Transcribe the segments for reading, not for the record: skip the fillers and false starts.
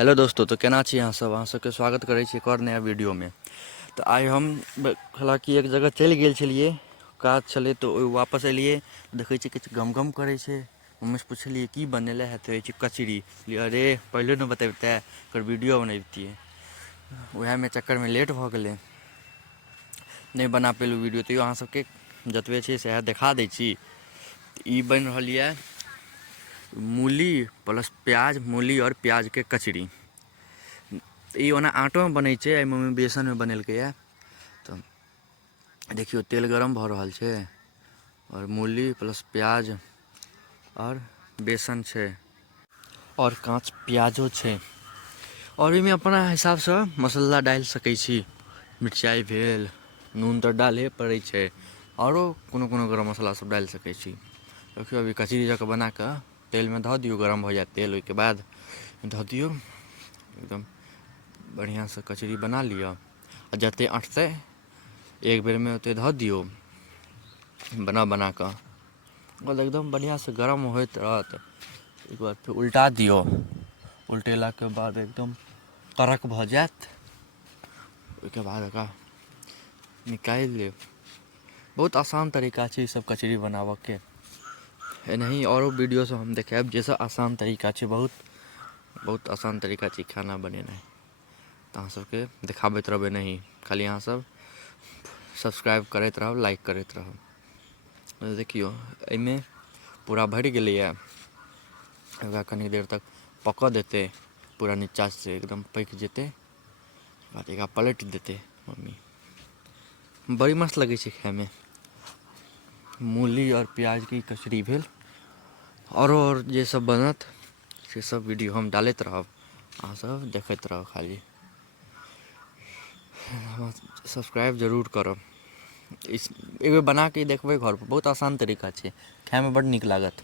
Hello दोस्तों, तो केना छी अहाँ सब? अहाँ सबके स्वागत करै छी एक और नया वीडियो में। तो आइ हम हालांकि एक जगह चलि गेल छलिए, काज छलै तो वापस एलिए। देखै छी किछु गम गम करै छै। मम्मीसँ पुछलिए की बनेले है, तो छै कचरी। अरे पहिले न बतैबते, एकर वीडियो बनैबतियै। वएहमे चक्करमे लेट भऽ गेलै, नहीं बना पेलहुँ वीडियो। तैयो अहाँ सबके जतबे छै सएह देखा दै छी। ई बनि रहल यऽ मूली प्लस प्याज, मूली और प्याज के कचरी। ई ओना आटो में बनै छै, मम्मी बेसन में बनेलकै है। तो देखियो तेल गरम भऽ रहल छै और मूली प्लस प्याज और बेसन छै और काँच प्याजो छै। और एहिमे अपना हिसाबसँ मसाला डालि सकै छी। मिरचाइ भेल, नून तऽ डालहे पड़ै छै, औरो कोनो कोनो गरम मसाला सब डालि सकै छी। देखियो अभी कचरी जकाँ बना कऽ तेल में धऽ दियौ, गरम हो जायत तेल। ओहिके बाद धऽ दियौ, एकदम बढ़िआँसँ कचरी बना लिअ। आ जतेक अँटतै एक बेरमे ओतेक धऽ दियौ बना कऽ। ओकर एकदम बढ़िआँसँ गरम होइत रहत। एक बार फेर उल्टा दियौ, उल्टेलाके बाद एकदम कड़क भऽ जायत। ओहिके बाद एकरा निकालि लेब। बहुत आसान तरीका छै ई सब कचरी बनाबऽके। एनाही औरो वीडियो सब हम देखायब जाहिसँ आसान तरीका छै। बहुत आसान तरीका छै खाना बनेनाइ। तऽ अहाँ सबके देखाबैत रहबै नहीं, खाली अहाँ सब सब्सक्राइब करैत रहब, लाइक करैत रहब। देखियौ एहिमे पूरा भरि गेलैए। एकरा कनी देर तक पकऽ देतै, पूरा नीचासँ एकदम पकि जेतै। बाद एकरा पलटि देतै मम्मी। बड़ी मस्त लगै छै खायमे। मूली और प्याजके ई कचरी भेल। और जे सब बनत से सब वीडियो हम डालैत रहब, अहाँ सब देखैत रहब। खाली सब्सक्राइब जरूर करब। एक बेर बना के देखबै घरपर, बहुत आसान तरीका छै। खायमे बड्ड नीक लागत।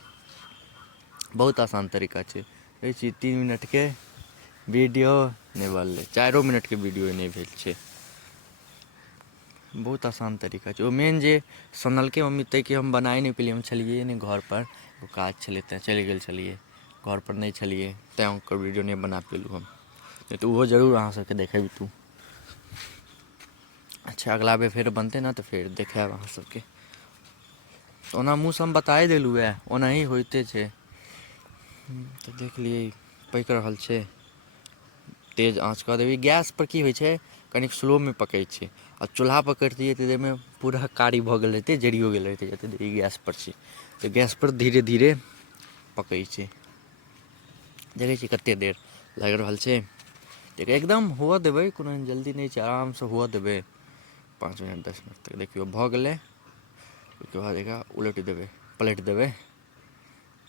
बहुत आसान तरीका छै। कहै छी 3 मिनटके वीडियो नहि बनलै, 4 मिनटके वीडियो नहि भेल छै। बहुत आसान तरीका छै। ओ मेन जे सनलकै मम्मी, ताहिके हम बनाए नहि पेलियै। हम छलियै नहि घरपर, ओ काज छलै तेँ चलि गेल छलियै। घरपर नहि छलियै तेँ ओकर वीडियो नहि बना पेलहुँ हम। नहि तऽ ओहो जरूर अहाँ सबके देखेबतू। अच्छा, अगला बेर फेर बनतै ने तऽ फेर देखायब अहाँ सबके। ओना मुँहसँ हम बताए देलहुँ यऽ, ओनाही होइते छै। तऽ देख लियै पकि रहल छै। तेज आँच कऽ देबै। गैसपर की होइ छै, कनिक स्लोमे पकै छै। आ चूल्हापर करितियै तऽ एहिमे पूरा कारी भऽ गेल रहितै, जरियो गेल रहितै जतेक देर ई गैसपर छै। तऽ गैसपर धीरे धीरे पकै छै। देखै छियै कतेक देर लागि रहल छै। तऽ एकदम हुअ देबै, कोनो जल्दी नहि छै, आरामसँ हुअ देबै। 5 मिनट 10 मिनट तक देखियौ भऽ गेलै। ओहिके बाद एकरा उलटि देबै, पलटि देबै।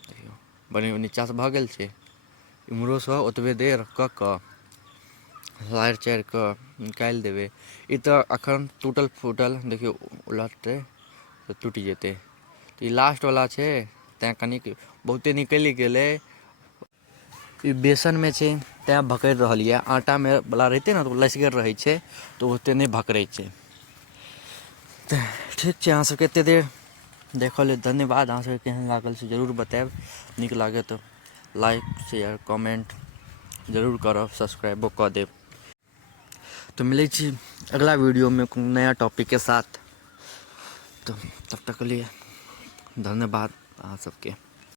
देखियौ बढ़िआँ नीचाँसँ भऽ गेल छै। इम्हरोसँ ओतबे देर कऽ कऽ लारि चारि कऽ निकालि देबै। ई तऽ एखन टूटल फूटल, देखियौ उलटतै तऽ टुटि जेतै। तऽ ई लास्टवला छै, तेँ कनिक बहुते निकलि गेलै। ई बेसनमे छै तेँ भकरि रहल यऽ। आटामे वला रहितै ने तऽ ओ लसगर रहै छै, तऽ ओतेक नहि भकरै छै। तऽ ठीक छै, अहाँ सबके एतेक देर देखऽ लेल धन्यवाद। अहाँ सबके केहन लागल से जरूर बतायब। नीक लागै तऽ लाइक शेयर कमेंट जरूर करब, सब्सक्राइबो कऽ देब। तो मिलै छी अगला वीडियो में कोनो नया टॉपिक के साथ। तो तब तक के लिए धन्यवाद अहाँ सबके।